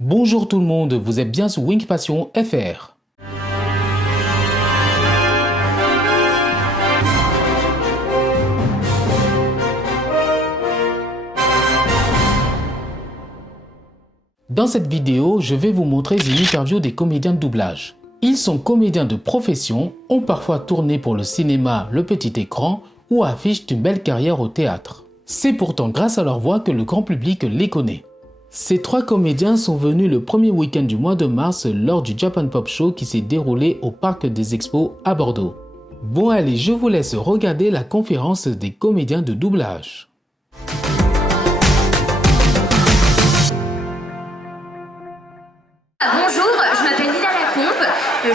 Bonjour tout le monde, vous êtes bien sur Wink Passion FR. Dans cette vidéo, je vais vous montrer une interview des comédiens de doublage. Ils sont comédiens de profession, ont parfois tourné pour le cinéma, le petit écran ou affichent une belle carrière au théâtre. C'est pourtant grâce à leur voix que le grand public les connaît. Ces trois comédiens sont venus le premier week-end du mois de mars lors du Japan Pop Show qui s'est déroulé au Parc des Expos à Bordeaux. Bon allez, je vous laisse regarder la conférence des comédiens de doublage. Bonjour, je m'appelle Lila Lacombe,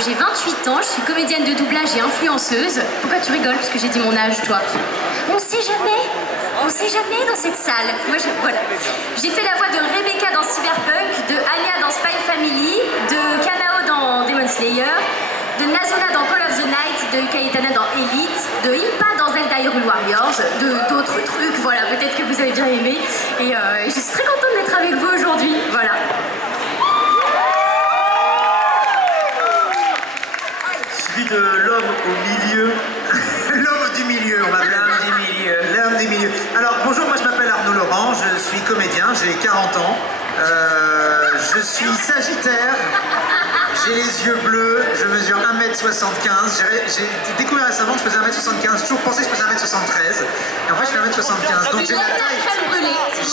j'ai 28 ans, je suis comédienne de doublage et influenceuse. Pourquoi tu rigoles? Parce que j'ai dit mon âge, toi. On sait jamais dans cette salle. Voilà. J'ai fait la voix de Rebecca dans Cyberpunk, de Anya dans Spy Family, de Kanao dans Demon Slayer, de Nazuna dans Call of the Night, de Kaitana dans Elite, de Impa dans Zelda Hyrule Warriors, d'autres trucs, voilà, peut-être que vous avez bien aimé. Et je suis très contente d'être avec vous aujourd'hui, voilà. De l'homme au milieu. L'homme du milieu, on m'appelle l'homme du milieu. L'homme du milieu. Alors, bonjour, moi je m'appelle Arnaud Laurent, je suis comédien, j'ai 40 ans. Je suis sagittaire, j'ai les yeux bleus, je mesure 1m75. J'ai découvert récemment que je faisais 1m75, j'ai toujours pensé que je faisais 1m73. Et en fait, je fais 1m75. Donc j'ai la taille.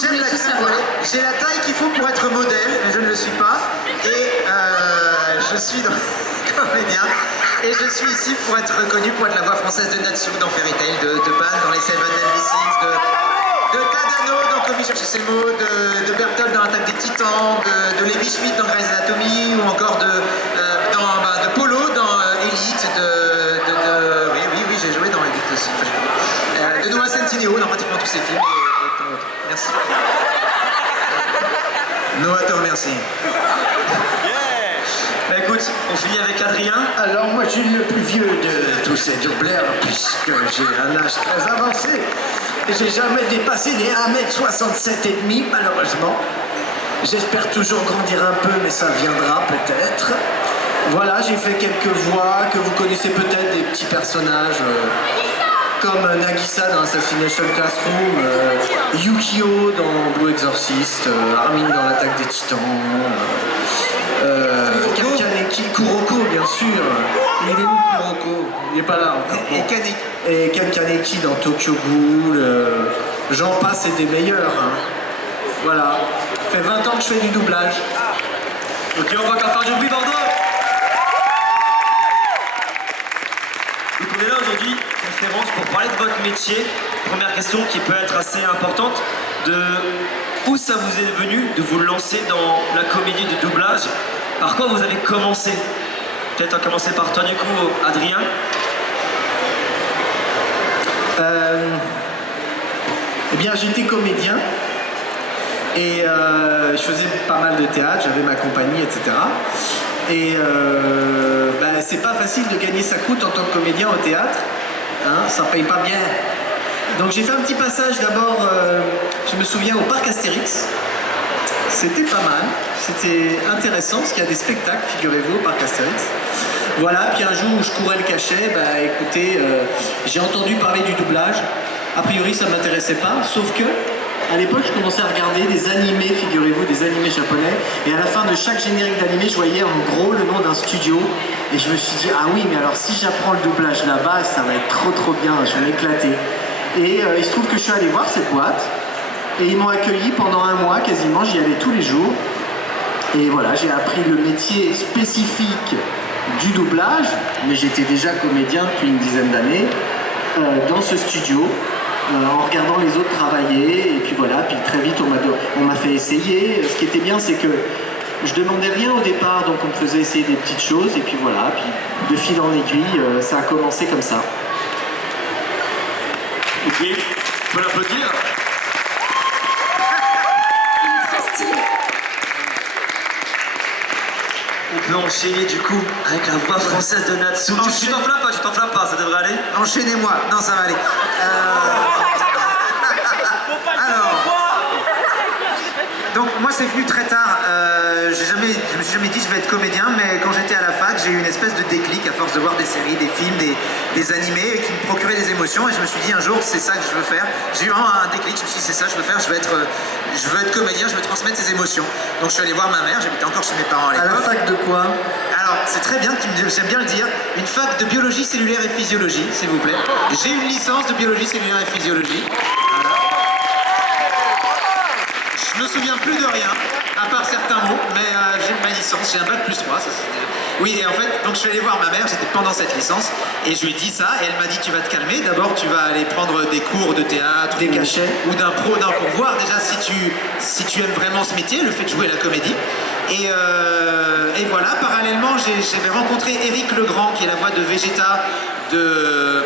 J'aime la crème brûlée. J'ai la taille qu'il faut pour être modèle, mais je ne le suis pas. Et je suis comédien. Et je suis ici pour être reconnu pour être la voix française de Natsu dans Fairy Tail, de Ban dans les Seven Deadly Sins, de Tadano dans Komi cherche ses mots, de Bertolt dans L'attaque des Titans, de Levi Schmidt dans Grey's Anatomy, ou encore de Polo dans Elite, oui, j'ai joué dans Elite aussi. De Noah Centineo dans pratiquement tous ses films. Merci. Noah te remercie. Bah écoute, on finit avec Adrien. Alors moi je suis le plus vieux de tous ces doubleurs puisque j'ai un âge très avancé. J'ai jamais dépassé les 1m67 et demi malheureusement. J'espère toujours grandir un peu mais ça viendra peut-être. Voilà, j'ai fait quelques voix que vous connaissez peut-être, des petits personnages comme Nagisa dans Assassination Classroom, Yukio dans Blue Exorcist, Armin dans L'attaque des Titans, Kaneki, Kuroko bien sûr. Il est où Kuroko? Il est pas là encore. Bon. Et Kaneki dans Tokyo Ghoul, j'en passe et des meilleurs. Hein. Voilà, ça fait 20 ans que je fais du doublage. Ok, on va qu'à faire du bruit, Bordeaux. Donc on est là aujourd'hui, conférence pour parler de votre métier. Première question qui peut être assez importante, de où ça vous est venu de vous lancer dans la comédie du doublage? Par quoi vous avez commencé? Peut-être à commencer par toi du coup, Adrien. Eh bien j'étais comédien et je faisais pas mal de théâtre, j'avais ma compagnie, etc. Et c'est pas facile de gagner sa croûte en tant que comédien au théâtre, hein, ça paye pas bien. Donc j'ai fait un petit passage d'abord, je me souviens, au parc Astérix. C'était pas mal, c'était intéressant parce qu'il y a des spectacles, figurez-vous, au parc Astérix. Voilà, puis un jour où je courais le cachet, écoutez, j'ai entendu parler du doublage. A priori ça m'intéressait pas, sauf que à l'époque je commençais à regarder des animés, figurez-vous, des animés japonais. Et à la fin de chaque générique d'animé, je voyais en gros le nom d'un studio. Et je me suis dit, ah oui, mais alors si j'apprends le doublage là-bas, ça va être trop bien, je vais m'éclater. Et il se trouve que je suis allé voir cette boîte. Et ils m'ont accueilli pendant un mois quasiment, j'y allais tous les jours. Et voilà, j'ai appris le métier spécifique du doublage, mais j'étais déjà comédien depuis une dizaine d'années, dans ce studio, en regardant les autres travailler. Et puis voilà, puis très vite on m'a fait essayer. Ce qui était bien, c'est que je demandais rien au départ, donc on me faisait essayer des petites choses. Et puis voilà, puis de fil en aiguille, ça a commencé comme ça. Ok, on peut l'applaudir. On peut enchaîner du coup avec la voix française de Natsu. Tu t'enflammes pas, ça devrait aller. Enchaînez-moi, non ça va aller. Alors, donc moi c'est venu très tard, je me suis jamais dit je vais être comédien, mais quand j'étais à la fac, j'ai eu une espèce de déclic à force de voir des séries, des films, des animés qui me procuraient des émotions, et je me suis dit un jour c'est ça que je veux faire. J'ai eu vraiment un déclic, je me suis dit c'est ça que je veux faire, je veux être comédien, je veux transmettre ces émotions. Donc je suis allé voir ma mère, j'habitais encore chez mes parents à l'époque. À la fac de quoi? Alors c'est très bien, j'aime bien le dire, une fac de biologie cellulaire et physiologie, s'il vous plaît. J'ai une licence de biologie cellulaire et physiologie. Voilà. Je me souviens plus de rien, à part certains mots, mais j'ai ma licence, j'ai un bac plus 3. Oui, et en fait, donc je suis allé voir ma mère, j'étais pendant cette licence, et je lui ai dit ça, et elle m'a dit tu vas te calmer, d'abord tu vas aller prendre des cours de théâtre, Des cachets ou d'impro, pour voir déjà si tu aimes vraiment ce métier, le fait de jouer la comédie. Et voilà, parallèlement, j'avais rencontré Éric Legrand, qui est la voix de Vegeta de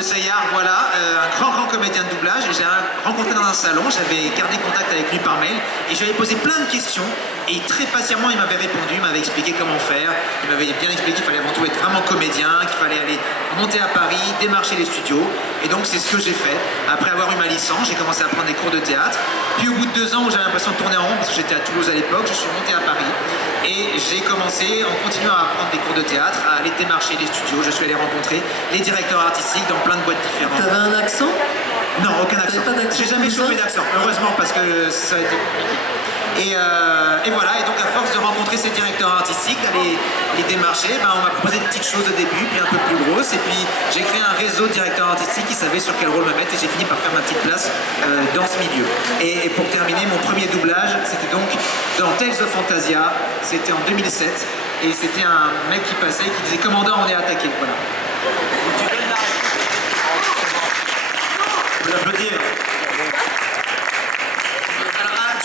Seyard, voilà, un grand comédien de doublage, et j'ai rencontré dans un salon, j'avais gardé contact avec lui par mail, et je lui avais posé plein de questions, et très patiemment il m'avait répondu, il m'avait expliqué comment faire, il m'avait bien expliqué qu'il fallait avant tout être vraiment comédien, qu'il fallait aller monter à Paris, démarcher les studios, et donc c'est ce que j'ai fait. Après avoir eu ma licence, j'ai commencé à prendre des cours de théâtre, puis au bout de 2 ans où j'avais l'impression de tourner en rond, parce que j'étais à Toulouse à l'époque, je suis monté à Paris, et j'ai commencé, en continuant à prendre des cours de théâtre, à aller démarcher les studios, je suis allé rencontrer les directeurs artistiques dans plein de boîtes différentes. T'avais un accent? Non, aucun accent. Pas d'accent? J'ai jamais chopé d'accent, heureusement, parce que ça a été compliqué. Et voilà, et donc à force de rencontrer ces directeurs artistiques, d'aller les démarcher, on m'a proposé de petites choses au début, puis un peu plus grosses, et puis j'ai créé un réseau de directeurs artistiques qui savaient sur quel rôle me mettre, et j'ai fini par faire ma petite place dans ce milieu. Et pour terminer, mon premier doublage, c'était donc dans Tales of Fantasia, c'était en 2007, et c'était un mec qui passait, qui disait « Commandant, on est attaqué », voilà. Vous l'applaudir.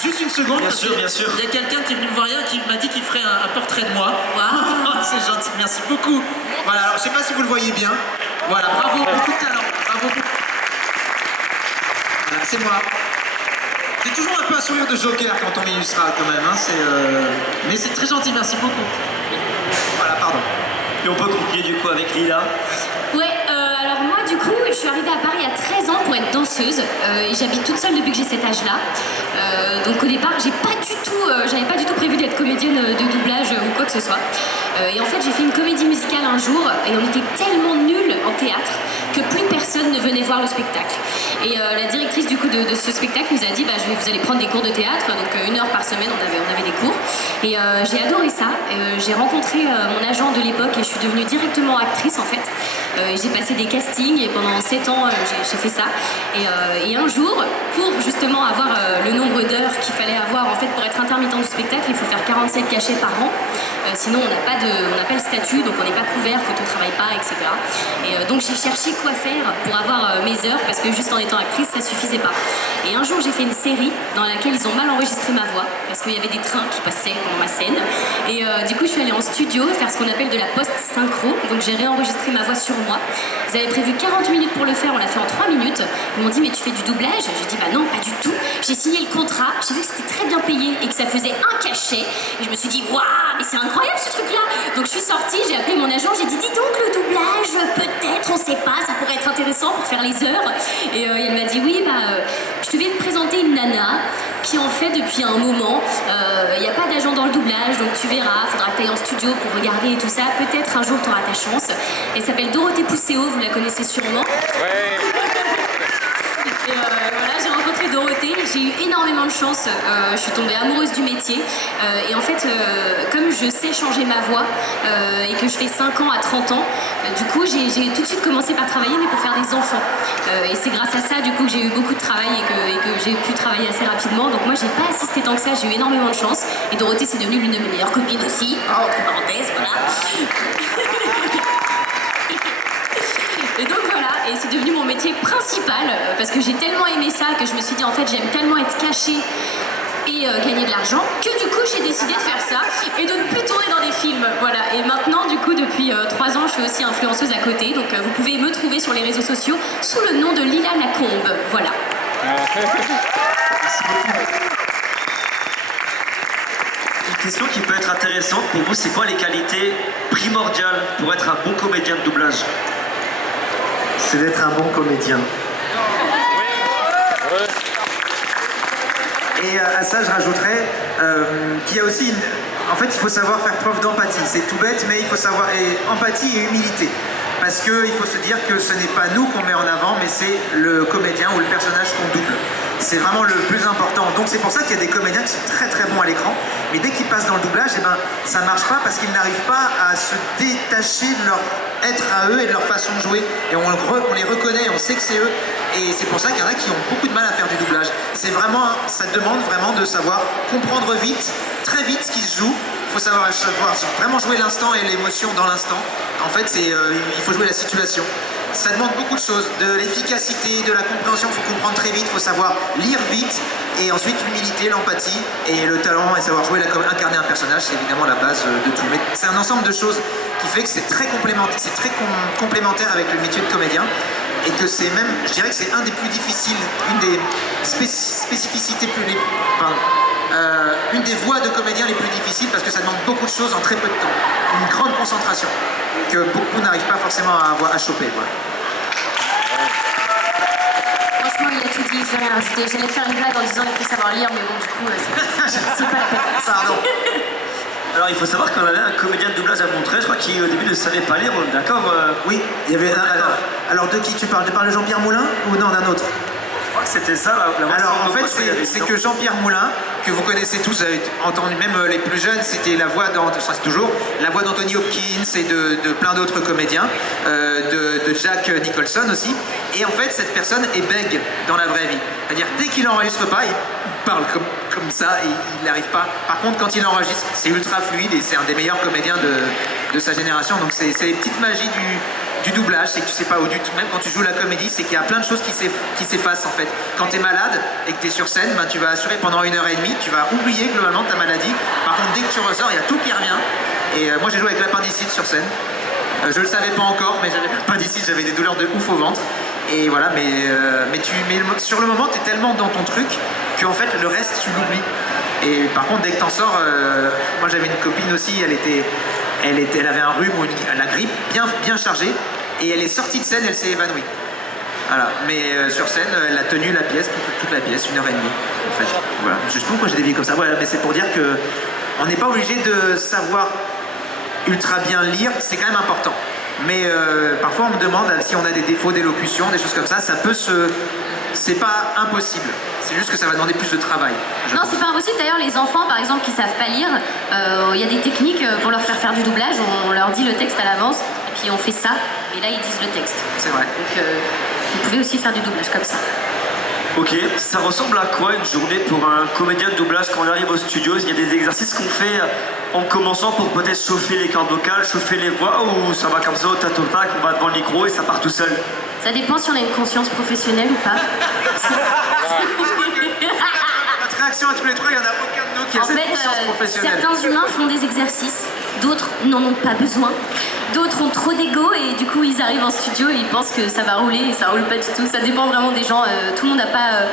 Juste une seconde. Bien sûr, bien sûr. Il y a quelqu'un qui est venu me voir hier qui m'a dit qu'il ferait un portrait de moi. Wow. C'est gentil, merci beaucoup. Voilà, alors je sais pas si vous le voyez bien. Voilà, bravo, beaucoup de talent. Bravo. Voilà, c'est moi. J'ai toujours un peu un sourire de Joker quand on m'illustra quand même, hein. Mais c'est très gentil, merci beaucoup. Voilà, pardon. Et on peut conclure du coup avec Lila. Ouais, alors moi du coup, je suis arrivée à Paris à 13 ans pour être danseuse et j'habite toute seule depuis que j'ai cet âge-là. Donc au départ, j'avais pas du tout prévu d'être comédienne de doublage ou quoi que ce soit. Et en fait, j'ai fait une comédie musicale un jour et on était tellement nuls en théâtre que plus personne ne venait voir le spectacle. Et la directrice du coup de ce spectacle nous a dit vous allez prendre des cours de théâtre, donc 1 heure par semaine on avait des cours. Et j'ai adoré ça. J'ai rencontré mon agent de l'époque et je suis devenue directement actrice en fait. J'ai passé des castings et pendant 7 ans j'ai fait ça. Et un jour, pour justement avoir le nombre d'heures qu'il fallait avoir en fait pour être intermittent du spectacle, il faut faire 47 cachets par an. Sinon on n'a pas le statut, donc on n'est pas couvert quand on ne travaille pas, etc. Et donc j'ai cherché quoi faire pour avoir mes heures parce que juste en étant actrice ça suffisait pas. Et un jour j'ai fait une série dans laquelle ils ont mal enregistré ma voix parce qu'il y avait des trains qui passaient pendant ma scène. Et du coup je suis allée en studio faire ce qu'on appelle de la post-synchro, donc j'ai réenregistré ma voix sur moi. Ils avaient prévu 40 minutes pour le faire, on l'a fait en 3 minutes. Ils m'ont dit mais tu fais du doublage? J'ai dit bah non, pas du tout. J'ai signé le contrat, j'ai vu que c'était très bien payé et que ça faisait un cachet. Et je me suis dit waouh, mais c'est incroyable ce truc là. Donc je suis sortie, j'ai appelé mon agent, j'ai dit dis donc le doublage, peut-être, on sait pas, ça pourrait être intéressant pour faire les heures. Et elle m'a dit oui, je devais te présenter une nana qui en fait depuis un moment, il n'y a pas d'agent dans le doublage, donc tu verras, faudra que tu ailles en studio pour regarder et tout ça, peut-être un jour tu auras ta chance. Elle s'appelle Dorothée Pousséo, vous la connaissez sûrement. Ouais. Et voilà, j'ai rencontré Dorothée, j'ai eu énormément de chance, je suis tombée amoureuse du métier et en fait comme je sais changer ma voix et que je fais 5 ans à 30 ans, du coup j'ai tout de suite commencé par travailler mais pour faire des enfants et c'est grâce à ça du coup que j'ai eu beaucoup de travail et que j'ai pu travailler assez rapidement, donc moi j'ai pas assisté tant que ça, j'ai eu énormément de chance et Dorothée c'est devenue l'une de mes meilleures copines aussi, entre parenthèses, voilà. Et donc voilà, et c'est devenu mon métier principal parce que j'ai tellement aimé ça que je me suis dit en fait j'aime tellement être cachée et gagner de l'argent que du coup j'ai décidé de faire ça et de ne plus tourner dans des films, voilà. Et maintenant du coup depuis 3 ans je suis aussi influenceuse à côté, donc vous pouvez me trouver sur les réseaux sociaux sous le nom de Lila Lacombe, voilà. Merci beaucoup. Une question qui peut être intéressante pour vous, c'est quoi les qualités primordiales pour être un bon comédien de doublage? C'est d'être un bon comédien. Et à ça je rajouterais qu'il y a aussi en fait, il faut savoir faire preuve d'empathie. C'est tout bête, mais il faut savoir... empathie et humilité. Parce qu'il faut se dire que ce n'est pas nous qu'on met en avant, mais c'est le comédien ou le personnage qu'on double. C'est vraiment le plus important. Donc c'est pour ça qu'il y a des comédiens qui sont très très bons à l'écran, mais dès qu'ils passent dans le doublage, eh ben, ça marche pas parce qu'ils n'arrivent pas à se détacher de leur être à eux et de leur façon de jouer. Et on les reconnaît, on sait que c'est eux. Et c'est pour ça qu'il y en a qui ont beaucoup de mal à faire du doublage. C'est vraiment, ça demande vraiment de savoir comprendre vite, très vite ce qui se joue. Il faut savoir vraiment jouer l'instant et l'émotion dans l'instant. En fait, il faut jouer la situation. Ça demande beaucoup de choses, de l'efficacité, de la compréhension, il faut comprendre très vite, il faut savoir lire vite, et ensuite l'humilité, l'empathie, et le talent, et savoir jouer, incarner un personnage, c'est évidemment la base de tout. Mais c'est un ensemble de choses qui fait que c'est très complémentaire avec le métier de comédien, et que c'est même, je dirais que c'est un des plus difficiles, une des spécificités une des voies de comédien les plus difficiles parce que ça demande beaucoup de choses en très peu de temps. Une grande concentration que beaucoup n'arrivent pas forcément à choper. Voilà. Franchement, il a tout dit, j'ai rien rajouté. J'allais faire une blague en disant qu'il faut savoir lire, mais bon, du coup, c'est pas la peine. Pardon. Alors il faut savoir qu'on avait un comédien de doublage à Montreuil, je crois qu'il au début ne savait pas lire, d'accord Oui, il y avait alors de qui tu parles? Tu parles de Jean-Pierre Moulin ou non d'un autre? C'était ça la Alors en fait c'est que Jean-Pierre Moulin, que vous connaissez tous, vous avez entendu, même les plus jeunes, c'était la voix c'est toujours la voix d'Anthony Hopkins et de plein d'autres comédiens, de Jack Nicholson aussi. Et en fait cette personne est bègue dans la vraie vie. C'est-à-dire dès qu'il n'enregistre pas, il parle comme ça et il n'arrive pas. Par contre quand il enregistre, c'est ultra fluide et c'est un des meilleurs comédiens de sa génération. Donc c'est les petites magies du doublage, c'est que tu sais pas, même quand tu joues la comédie, c'est qu'il y a plein de choses qui s'effacent en fait. Quand tu es malade et que tu es sur scène, ben, tu vas assurer pendant 1h30, tu vas oublier globalement ta maladie. Par contre, dès que tu ressors, il y a tout qui revient. Et moi j'ai joué avec l'appendicite sur scène. Je le savais pas encore, mais j'avais l'appendicite, j'avais des douleurs de ouf au ventre. Et voilà, mais sur le moment, tu es tellement dans ton truc qu'en fait le reste tu l'oublies. Et par contre, dès que t'en sors, moi j'avais une copine aussi, elle avait un rhume ou la grippe bien chargée, et elle est sortie de scène, elle s'est évanouie. Voilà, mais sur scène, elle a tenu la pièce, toute la pièce, 1h30 en fait. Voilà, je sais pas pourquoi j'ai dévié comme ça, voilà, mais c'est pour dire que on n'est pas obligé de savoir ultra bien lire, c'est quand même important. Mais parfois on me demande si on a des défauts d'élocution, des choses comme ça, c'est pas impossible. C'est juste que ça va demander plus de travail. Non, c'est pas impossible. D'ailleurs, les enfants, par exemple, qui savent pas lire, il y a des techniques pour leur faire du doublage. On leur dit le texte à l'avance, et puis on fait ça, et là, ils disent le texte. C'est vrai. Donc, vous pouvez aussi faire du doublage comme ça. Ok, ça ressemble à quoi une journée pour un comédien de doublage quand on arrive au studio? Il y a des exercices qu'on fait en commençant pour peut-être chauffer les cordes vocales, chauffer les voix, ou ça va comme ça au tac au tac, on va devant le micro et ça part tout seul? Ça dépend si on a une conscience professionnelle ou pas. Notre réaction à tous les trois, il n'y en a aucun de nous qui a cette conscience professionnelle. Certains humains font des exercices, d'autres n'en ont pas besoin. D'autres ont trop d'ego et du coup ils arrivent en studio et ils pensent que ça va rouler et ça roule pas du tout. Ça dépend vraiment des gens. Tout le monde n'a pas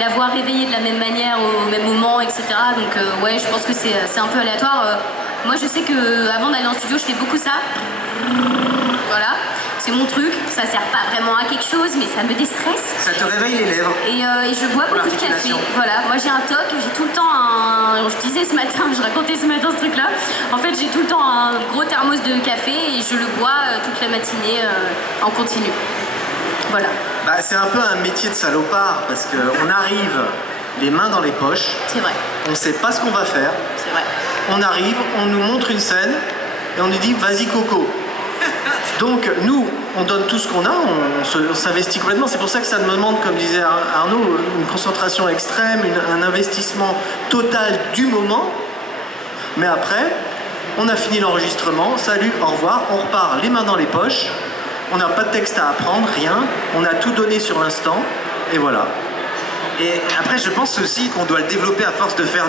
la voix réveillée de la même manière au même moment, etc. Donc ouais, je pense que c'est un peu aléatoire. Moi je sais que avant d'aller en studio, je fais beaucoup ça. Voilà, c'est mon truc. Ça sert pas vraiment à quelque chose, mais ça me déstresse. Ça te réveille les lèvres. Et je bois beaucoup de café. Voilà, moi j'ai un toc, j'ai tout le temps je disais ce matin, je racontais ce matin ce truc-là. En fait, j'ai tout le temps un gros thermos de café et je le bois toute la matinée en continu. Voilà. Bah, c'est un peu un métier de salopard parce qu'on arrive les mains dans les poches. C'est vrai. On ne sait pas ce qu'on va faire. C'est vrai. On arrive, on nous montre une scène et on nous dit vas-y Coco. Donc nous, on donne tout ce qu'on a, on s'investit complètement. C'est pour ça que ça demande, comme disait Arnaud, une concentration extrême, un investissement total du moment. Mais après, on a fini l'enregistrement, salut, au revoir, on repart les mains dans les poches. On n'a pas de texte à apprendre, rien. On a tout donné sur l'instant, et voilà. Et après, je pense aussi qu'on doit le développer à force de faire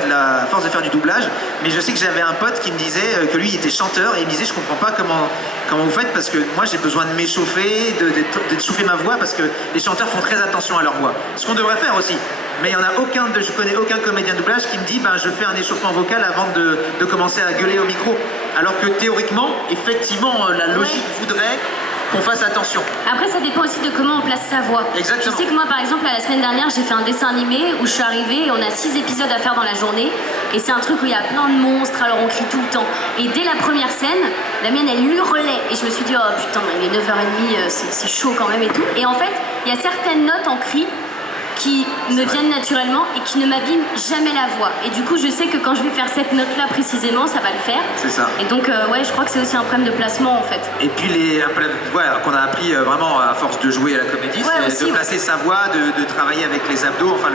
du doublage. Mais je sais que j'avais un pote qui me disait que lui, il était chanteur et il me disait, je comprends pas comment vous faites parce que moi, j'ai besoin de m'échauffer, de chauffer ma voix parce que les chanteurs font très attention à leur voix. Ce qu'on devrait faire aussi. Mais il y en a je connais aucun comédien de doublage qui me dit, je fais un échauffement vocal avant de commencer à gueuler au micro. Alors que théoriquement, effectivement, la logique voudrait qu'on fasse attention. Après, ça dépend aussi de comment on place sa voix. Exactement. Je sais que moi, par exemple, la semaine dernière, j'ai fait un dessin animé où je suis arrivée et on a 6 épisodes à faire dans la journée. Et c'est un truc où il y a plein de monstres, alors on crie tout le temps. Et dès la première scène, la mienne, elle hurlait. Et je me suis dit, oh putain, il est 9h30, c'est chaud quand même et tout. Et en fait, il y a certaines notes en cri qui me viennent naturellement et qui ne m'abîment jamais la voix. Et du coup, je sais que quand je vais faire cette note-là précisément, ça va le faire. C'est ça. Et donc, ouais, je crois que c'est aussi un problème de placement, en fait. Et puis, voilà, qu'on a appris vraiment à force de jouer à la comédie, Ouais, c'est aussi, de placer sa voix, de travailler avec les abdos, enfin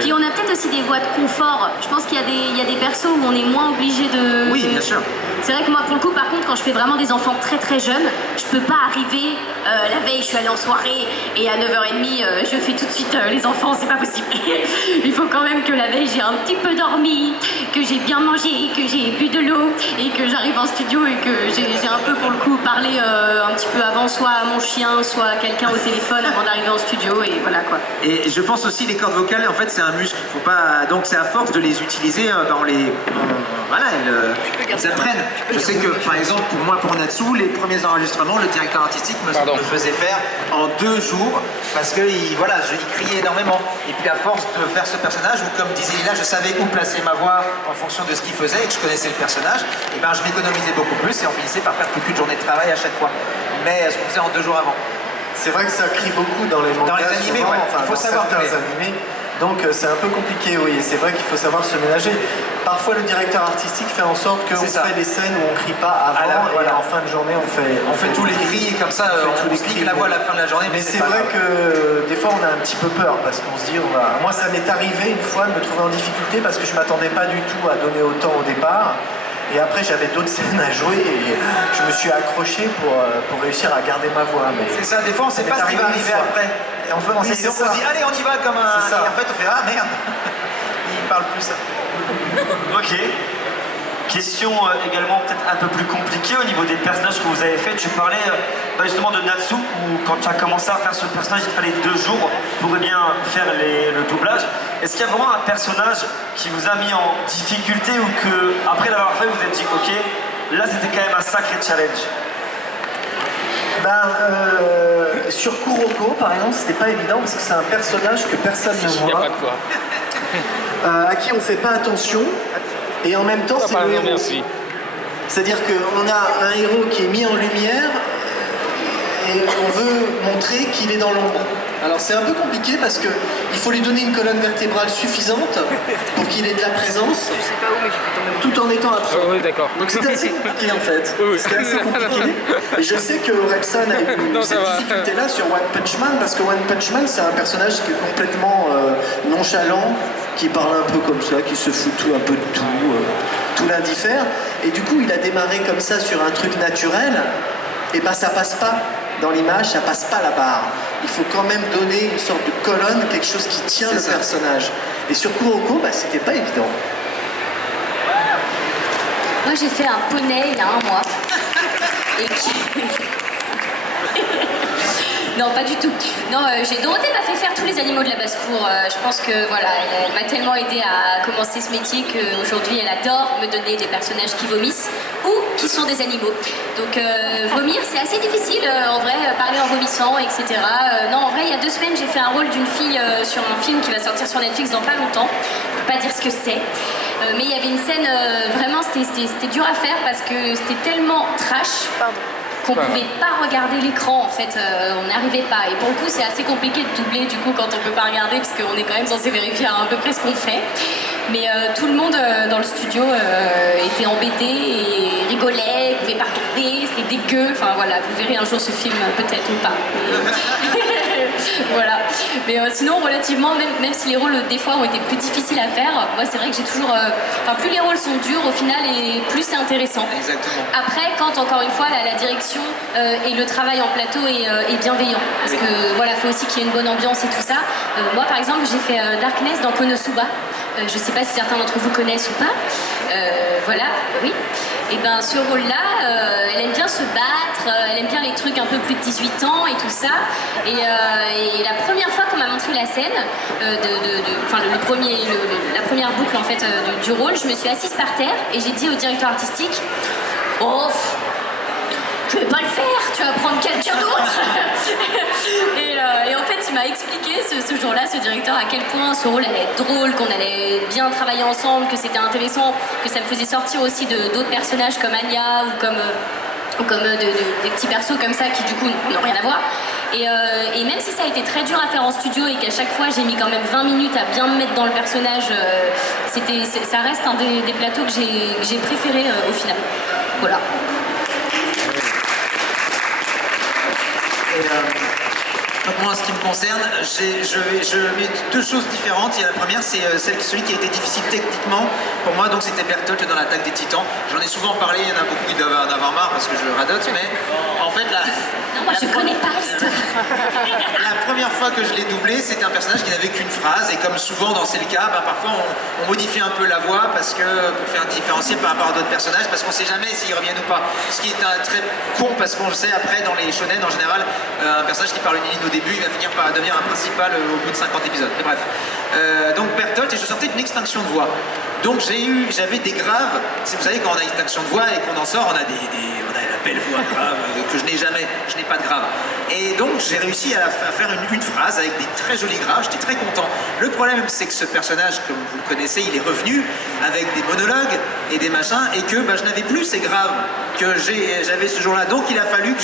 Puis on a peut-être aussi des voix de confort. Je pense qu'il y a des persos où on est moins obligé de... Oui, bien sûr. C'est vrai que moi, pour le coup, par contre, quand je fais vraiment des enfants très très jeunes, je peux pas arriver la veille, je suis allée en soirée et à 9h30, je fais tout de suite les enfants, c'est pas possible. Il faut quand même que la veille, j'ai un petit peu dormi, que j'ai bien mangé, que j'ai bu de l'eau et que j'arrive en studio et que j'ai un peu, pour le coup, parlé un petit peu avant, soit à mon chien, soit à quelqu'un au téléphone avant d'arriver en studio et voilà quoi. Et je pense aussi les cordes vocales, en fait, c'est un muscle. Faut pas... Donc c'est à force de les utiliser dans les... Voilà, elles apprennent. Je sais que, par exemple, pour Natsu, les premiers enregistrements, le directeur artistique me faisait faire en 2 jours parce que voilà, je criais énormément. Et puis à force de faire ce personnage, où comme disait Lila, je savais où placer ma voix en fonction de ce qu'il faisait et que je connaissais le personnage, et ben je m'économisais beaucoup plus et on finissait par faire plus qu'une journée de travail à chaque fois. Mais ce qu'on faisait en 2 jours avant. C'est vrai que ça crie beaucoup dans les mangas. Dans les animés, souvent, ouais. Enfin, Il faut dans savoir certains animés. Donc c'est un peu compliqué, oui. C'est vrai qu'il faut savoir se ménager. Parfois le directeur artistique fait en sorte qu'on fait des scènes où on crie pas avant et en fin de journée on fait tous les cris et comme ça on explique la voix à la fin de la journée. Mais c'est vrai que des fois on a un petit peu peur parce qu'on se dit moi ça m'est arrivé une fois de me trouver en difficulté parce que je m'attendais pas du tout à donner autant au départ. Et après j'avais d'autres scènes à jouer et je me suis accroché pour réussir à garder ma voix. C'est ça, des fois on sait pas ce qui va arriver après. Et on se dit allez on y va comme un... Et en fait on fait ah merde, il parle plus ça. Ok. Question également peut-être un peu plus compliquée au niveau des personnages que vous avez fait. Tu parlais justement de Natsu où quand tu as commencé à faire ce personnage il te fallait 2 jours pour bien faire le doublage. Est-ce qu'il y a vraiment un personnage qui vous a mis en difficulté ou que après l'avoir fait vous vous êtes dit ok là c'était quand même un sacré challenge? Sur Kuroko par exemple c'était pas évident parce que c'est un personnage que personne ne voit, à qui on fait pas attention et en même temps c'est le héros. C'est-à-dire qu'on a un héros qui est mis en lumière et on veut montrer qu'il est dans l'ombre. Alors c'est un peu compliqué parce qu'il faut lui donner une colonne vertébrale suffisante pour qu'il ait de la présence tout en étant absent. Oui, d'accord. Donc c'était assez compliqué en fait. C'était assez compliqué. Et je sais que Orelsan a eu cette difficulté-là sur One Punch Man parce que One Punch Man c'est un personnage qui est complètement nonchalant, qui parle un peu comme ça, qui se fout un peu de tout l'indiffère. Et du coup il a démarré comme ça sur un truc naturel. Et ben ça passe pas dans l'image, ça passe pas la barre. Il faut quand même donner une sorte de colonne, quelque chose qui tient le personnage. Et sur Kuroko, c'était pas évident. Moi j'ai fait un poney il y a 1 mois. Et qui... Non, pas du tout. Non, Dorothée m'a fait faire tous les animaux de la basse-cour. Je pense que voilà, elle m'a tellement aidée à commencer ce métier qu'aujourd'hui elle adore me donner des personnages qui vomissent ou qui sont des animaux. Donc vomir c'est assez difficile en vrai, parler en vomissant, etc. Non, en vrai, il y a 2 semaines j'ai fait un rôle d'une fille sur un film qui va sortir sur Netflix dans pas longtemps. Je peux pas dire ce que c'est. Mais il y avait une scène, vraiment c'était dur à faire parce que c'était tellement trash. Qu'on pouvait pas regarder l'écran en fait, on n'arrivait pas. Et pour le coup c'est assez compliqué de doubler du coup quand on peut pas regarder parce qu'on est quand même censé vérifier à peu près ce qu'on fait. Mais tout le monde dans le studio était embêté et rigolait, pouvait pas regarder, c'était dégueu. Enfin voilà, vous verrez un jour ce film peut-être ou pas. Voilà. Mais sinon relativement, même si les rôles des fois ont été plus difficiles à faire, moi c'est vrai que j'ai toujours... plus les rôles sont durs au final et plus c'est intéressant. Exactement. Après quand encore une fois la direction et le travail en plateau est bienveillant. Parce que voilà, faut aussi qu'il y ait une bonne ambiance et tout ça. Moi par exemple j'ai fait Darkness dans Konosuba. Je sais pas si certains d'entre vous connaissent ou pas. Voilà, oui. Et ben ce rôle-là, elle aime bien se battre, elle aime bien les trucs un peu plus de 18 ans et tout ça. Et la première fois qu'on m'a montré la scène, la première boucle en fait du rôle, je me suis assise par terre et j'ai dit au directeur artistique, oh, je vais pas le faire, tu vas prendre quelqu'un d'autre. et en fait, il m'a expliqué ce jour-là, ce directeur, à quel point ce rôle allait être drôle, qu'on allait bien travailler ensemble, que c'était intéressant, que ça me faisait sortir aussi d'autres personnages comme Anya ou comme des petits persos comme ça qui du coup n'ont rien à voir. Et même si ça a été très dur à faire en studio et qu'à chaque fois j'ai mis quand même 20 minutes à bien me mettre dans le personnage, ça reste un des plateaux que j'ai préféré au final. Voilà. Donc moi, en ce qui me concerne, je mets deux choses différentes. Il y a la première, c'est celui qui a été difficile techniquement pour moi, donc c'était Bertolt dans l'Attaque des Titans. J'en ai souvent parlé, il y en a beaucoup qui doivent en avoir marre parce que je radote, mais en fait là... Non, moi je connais pas l'histoire. La première fois que je l'ai doublé, c'était un personnage qui n'avait qu'une phrase, et comme souvent dans c'est le cas, parfois on modifie un peu la voix parce que, pour faire différencier par rapport à d'autres personnages, parce qu'on sait jamais s'ils reviennent ou pas. Ce qui est très con parce qu'on le sait après dans les shonen en général, un personnage qui parle une ligne au début, il va finir par devenir un principal au bout de 50 épisodes. Mais bref. Donc Bertolt, et je sortais d'une extinction de voix. Donc j'avais des graves. Vous savez, quand on a une extinction de voix et qu'on en sort, on a la belle voix grave que je n'ai jamais. Je n'ai pas de grave. Et donc j'ai réussi à faire une phrase avec des très jolis graves. J'étais très content. Le problème, c'est que ce personnage, comme vous le connaissez, il est revenu avec des monologues et des machins, et que je n'avais plus ces graves que j'avais ce jour-là. Donc il a fallu que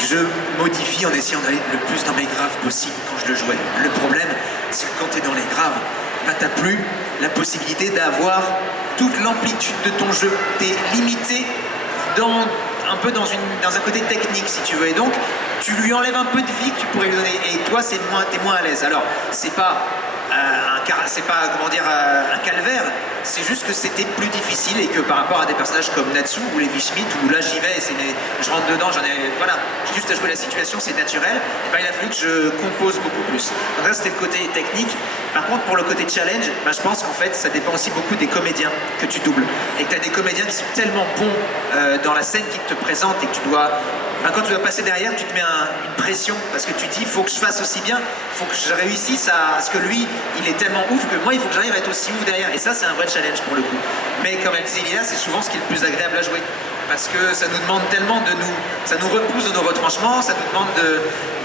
je modifie en essayant d'aller le plus dans mes graves possible quand je le jouais. Le problème, c'est que quand tu es dans les graves, t'as plus la possibilité d'avoir toute l'amplitude de ton jeu. Tu es limité un peu dans un côté technique, si tu veux. Et donc, tu lui enlèves un peu de vie que tu pourrais lui donner. Et toi, t'es moins à l'aise. Alors, c'est pas un calvaire, c'est juste que c'était plus difficile et que par rapport à des personnages comme Natsu ou Levi Schmidt, où là j'y vais, je rentre dedans, voilà, j'ai juste à jouer la situation, c'est naturel, et il a fallu que je compose beaucoup plus. Donc là c'était le côté technique. Par contre, pour le côté challenge, je pense qu'en fait ça dépend aussi beaucoup des comédiens que tu doubles, et que tu as des comédiens qui sont tellement bons dans la scène qu'ils te présentent, et que tu dois... quand tu dois passer derrière, tu te mets une pression, parce que tu te dis, il faut que je fasse aussi bien, il faut que je réussisse à ce que lui, il est tellement ouf que moi, il faut que j'arrive à être aussi ouf derrière. Et ça, c'est un vrai challenge pour le coup. Mais comme elle disait Lila, c'est souvent ce qui est le plus agréable à jouer. Parce que ça nous demande tellement ça nous repousse dans nos retranchements, ça nous demande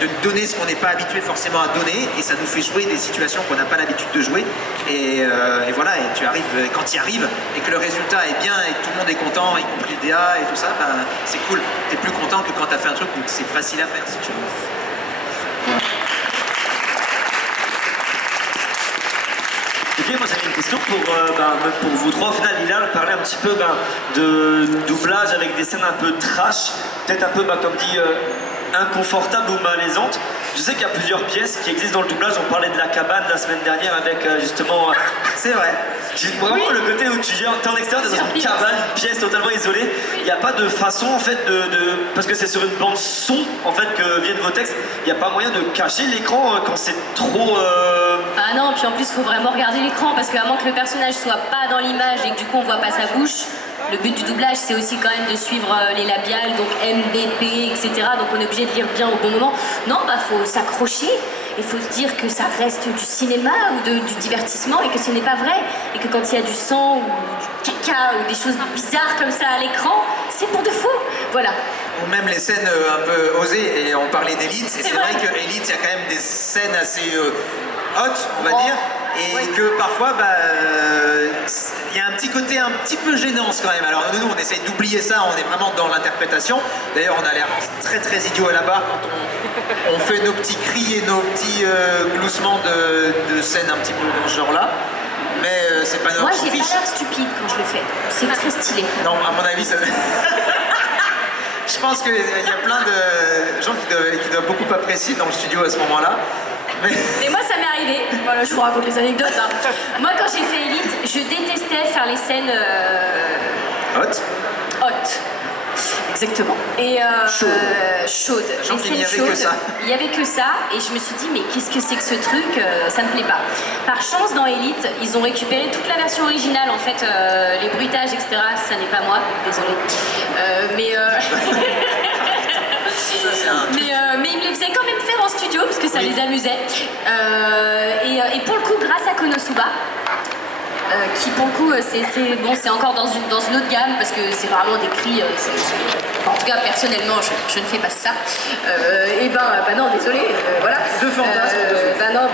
de donner ce qu'on n'est pas habitué forcément à donner, et ça nous fait jouer des situations qu'on n'a pas l'habitude de jouer. Et voilà, et tu arrives, quand tu y arrives, et que le résultat est bien, et que tout le monde est content, y compris le DA et tout ça, c'est cool. Tu es plus content que quand tu as fait un truc où c'est facile à faire, si tu veux. Ok, moi j'avais une question pour vous trois. Au final, Lila parlait un petit peu de doublage avec des scènes un peu trash, peut-être un peu, comme dit, inconfortables ou malaisantes. Je sais qu'il y a plusieurs pièces qui existent dans le doublage. On parlait de la cabane la semaine dernière avec justement... C'est vrai. Vraiment le côté où tu es en extérieur, t'es dans une cabane, une pièce totalement isolée. Il n'y a pas de façon en fait parce que c'est sur une bande son en fait que viennent vos textes. Il n'y a pas moyen de cacher l'écran quand c'est trop... Ah non, puis en plus il faut vraiment regarder l'écran, parce qu'à moins que le personnage soit pas dans l'image et que du coup on voit pas sa bouche, le but du doublage c'est aussi quand même de suivre les labiales, donc MBP, etc. Donc on est obligé de lire bien au bon moment. Non, faut s'accrocher. Il faut se dire que ça reste du cinéma ou du divertissement, et que ce n'est pas vrai, et que quand il y a du sang ou du caca ou des choses bizarres comme ça à l'écran, c'est pour de faux. Voilà. Ou même les scènes un peu osées, et on parlait d'Elite, et c'est vrai que Elite, il y a quand même des scènes assez hautes, on va dire, et que parfois, il y a un petit côté un petit peu gênant quand même. Alors nous, on essaye d'oublier ça, on est vraiment dans l'interprétation. D'ailleurs, on a l'air très très idiot à la barre quand on fait nos petits cris et nos petits gloussements de scène un petit peu dans ce genre-là. Mais c'est pas notre Moi, j'ai pas l'air stupide quand je le fais. C'est très stylé. Non, à mon avis, ça... Je pense qu'il y a plein de gens qui doivent beaucoup apprécier dans le studio à ce moment-là. Mais moi, ça m'est arrivé. Voilà, je vous raconte les anecdotes. Moi, quand j'ai fait Elite, je détestais faire les scènes... Hautes. Exactement. Et chaude. Genre qu'il n'y avait que ça. Il n'y avait que ça, et je me suis dit, mais qu'est-ce que c'est que ce truc, ça me plaît pas. Par chance, dans Elite, ils ont récupéré toute la version originale, en fait, les bruitages, etc. Ça n'est pas moi, désolée. Mais ils me les faisaient quand même faire en studio, parce que ça les amusait. Et pour le coup, grâce à Konosuba, qui pour le coup c'est encore dans une autre gamme, parce que c'est vraiment des cris, en tout cas personnellement je ne fais pas ça. Et bah non, désolé, voilà. Deux fantasmes. Bah non.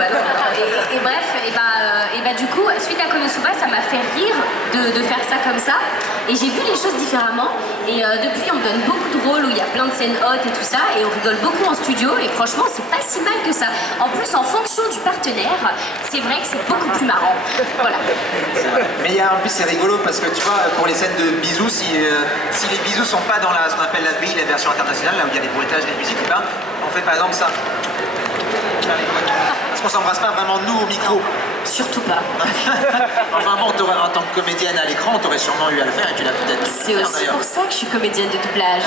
Et bref, et bah du coup, suite à Konosuba, ça m'a fait rire de faire ça comme ça. Et j'ai vu les choses différemment. Et depuis, on me donne beaucoup de rôles où il y a plein de scènes hautes et tout ça. Et on rigole beaucoup en studio. Et franchement, c'est pas si mal que ça. En plus, en fonction du partenaire, c'est vrai que c'est beaucoup plus marrant. Voilà. Mais en plus c'est rigolo parce que tu vois, pour les scènes de bisous, si les bisous sont pas dans ce qu'on appelle la VI, la version internationale, là où il y a les bruitages, les musiques, ben, on fait par exemple ça. Parce qu'on s'embrasse pas vraiment nous au micro. Surtout pas. Enfin bon, en tant que comédienne à l'écran, t'aurais sûrement eu à le faire et tu l'as peut-être dû C'est faire, aussi d'ailleurs. pour ça que je suis comédienne de doublage.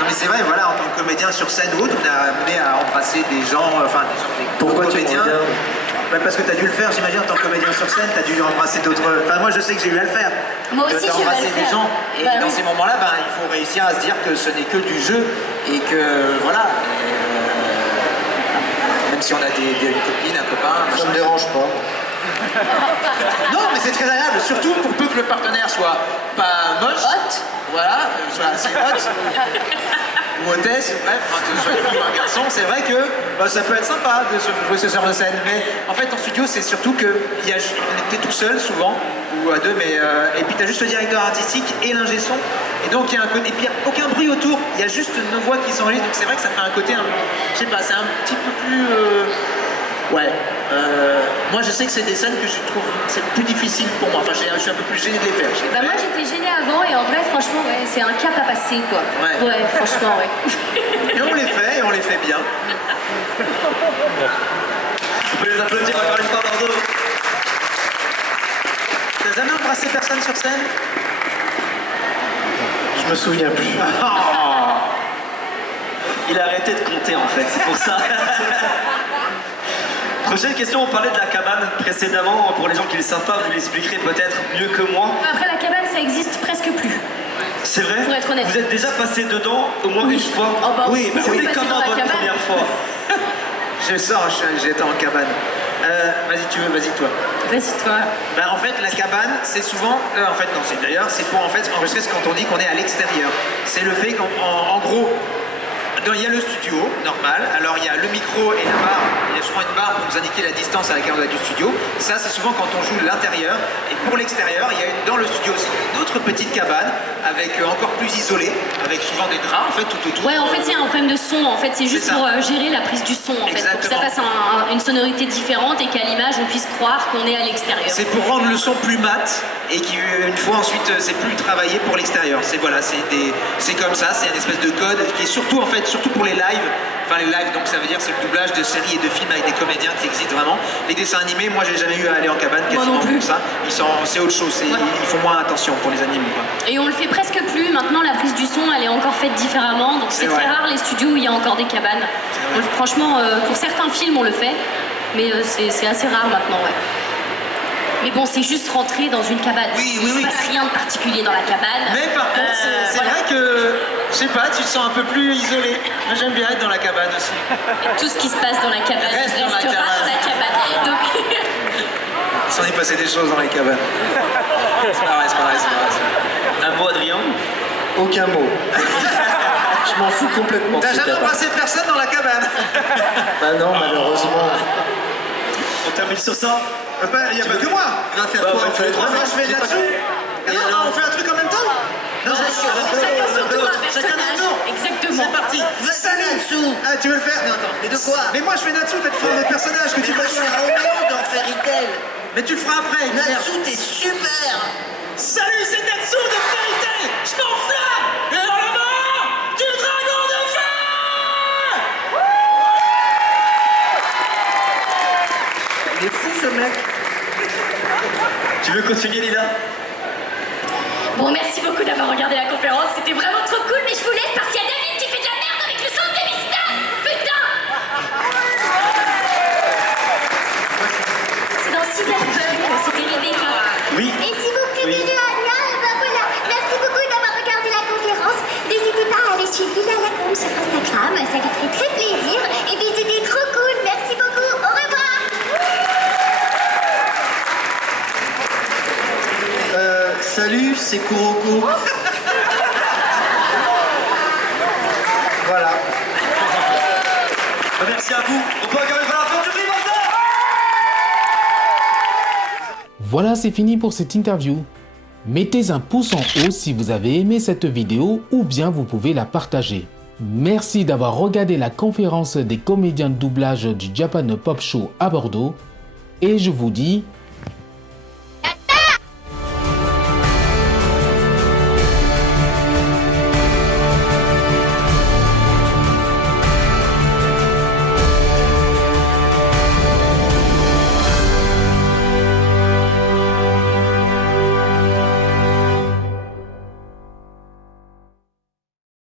Non mais c'est vrai, voilà, en tant que comédien sur scène ou autre, on est amené à embrasser des gens, des Pourquoi tu comédiens. regardes ? Bah, parce que t'as dû le faire, j'imagine, en tant que comédien sur scène, t'as dû embrasser d'autres... Enfin moi je sais que j'ai eu à le faire. Moi aussi, j'ai eu à le embrasser faire. des gens. Et Bah dans oui. ces moments-là, ben, il faut réussir à se dire que ce n'est que du jeu et que voilà. Même si on a une copine, un copain. Ça me dérange pas. Non, mais c'est très agréable, surtout pour peu que le partenaire soit pas moche. Hot. Voilà, soit assez hot. Ou hôtesse, bref, que ce soit une fille ou un garçon, c'est vrai que bah, ça peut être sympa de se jouer ce genre de scène. Mais en fait, en studio, c'est surtout que on était tout seul souvent, ou à deux, mais et puis t'as juste le directeur artistique et l'ingé son. Et donc il y a un côté, et puis il n'y a aucun bruit autour, il y a juste nos voix qui s'enregistrent, donc c'est vrai que ça fait un côté, je sais pas, c'est un petit peu plus... Ouais. Moi je sais que c'est des scènes que je trouve c'est plus difficile pour moi. Enfin je suis un peu plus gêné de les faire. Bah moi j'étais gênée avant et en vrai franchement ouais, c'est un cap à passer quoi. Ouais. Franchement ouais. Et on les fait et on les fait bien. Vous pouvez les applaudir encore une fois, Bordeaux. T'as jamais embrassé personne sur scène? Je me souviens plus. Il a arrêté de compter en fait, c'est pour ça. Prochaine question, on parlait de la cabane précédemment. Pour les gens qui ne le savent pas, vous l'expliquerez peut-être mieux que moi. Après la cabane ça existe presque plus. C'est vrai? Pour être honnête. Vous êtes déjà passé dedans au moins une fois? Oh bah Oui, bah on est C'était passé comment dans la votre cabane. première fois? Je sors, j'étais en cabane. Vas-y toi. Vas-y toi. Ben, en fait, la cabane, c'est souvent... en fait, non, c'est d'ailleurs, c'est pour en fait enregistrer ce quand on dit qu'on est à l'extérieur. C'est le fait qu'en gros, il y a le studio, normal. Alors, il y a le micro et la barre. Il y a souvent une barre pour nous indiquer la distance à laquelle on est du studio. Ça, c'est souvent quand on joue l'intérieur. Et pour l'extérieur, il y a dans le studio aussi une autre petite cabane avec encore plus isolée, avec souvent des draps, en fait, tout autour. Ouais en fait il y a un problème de son en fait c'est juste C'est ça. pour gérer la prise du son en fait. Pour que ça Exactement. fasse une sonorité différente et qu'à l'image on puisse croire qu'on est à l'extérieur. C'est pour rendre le son plus mat et qu'une fois ensuite c'est plus travaillé pour l'extérieur. C'est voilà, c'est comme ça, c'est une espèce de code qui est surtout en fait surtout pour les lives. Enfin les lives donc ça veut dire c'est le doublage de séries et de films avec des comédiens qui existent vraiment. Les dessins animés, moi j'ai jamais eu à aller en cabane quasiment non plus. pour ça. C'est autre chose, ils font moins attention pour les animés quoi. Et on le fait presque plus. Maintenant, la prise du son, elle est encore faite différemment. Donc, c'est C'est très vrai. rare les studios où il y a encore des cabanes. Donc, franchement, pour certains films, on le fait. Mais c'est assez rare maintenant, ouais. Mais bon, c'est juste rentrer dans une cabane. Oui, Il oui, ne oui. se passe rien de particulier dans la cabane. Mais par contre, c'est voilà. vrai que, je sais pas, tu te sens un peu plus isolé. Moi j'aime bien être dans la cabane aussi. Tout ce qui se passe dans la cabane Reste dans la restera cabane. dans la cabane. Donc, Il s'en est passé des choses dans les cabanes. C'est pas vrai. Un mot, Adrien? Aucun mot. Je m'en fous complètement. de T'as ces jamais cabanes. embrassé personne dans la cabane? Bah non, malheureusement. On termine sur ça? Il n'y a pas que moi. Tu vas faire Bah, quoi on en fait fait? les trois. Moi, je fais là-dessous. Non, on fait un truc en même temps? Non, chacun son tour, un Chacun notre tour. Exactement. C'est parti. Salut Natsu. Ah, tu veux le faire? Non, attends. Mais de quoi? Mais moi, je fais Natsu, toi, tu fais un autre personnage que tu fais. Je suis Roméo dans Fairy Tail. Mais tu le feras après. merde. Natsu, t'es super. Salut, c'est Natsu de Fairy Tail. Je m'enflamme. Et dans la mort du dragon de feu. Il est fou ce mec. Tu veux continuer, Lila? Bon, merci beaucoup d'avoir regardé la conférence. C'était vraiment trop cool, mais je vous laisse parce qu'il y a David qui fait de la merde avec le son de Vista. Putain! C'est dans Cyberpunk, c'était Rebecca. Oui. Et si vous plaît, Oui. Anya, ben voilà. Merci beaucoup d'avoir regardé la conférence. N'hésitez pas à aller suivre Lila Lacombe sur Instagram, ça lui ferait très plaisir. Et puis c'était trop cool, merci beaucoup, au revoir. Salut, c'est Kuroko. Voilà. Merci à vous. On peut encore une fois la fin du prix, Voilà, c'est fini pour cette interview. Mettez un pouce en haut si vous avez aimé cette vidéo ou bien vous pouvez la partager. Merci d'avoir regardé la conférence des comédiens de doublage du Japan Pop Show à Bordeaux et je vous dis